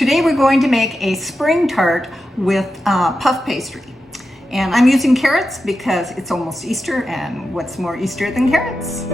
Today we're going to make a spring tart with puff pastry. And I'm using carrots because it's almost Easter, and what's more Easter than carrots?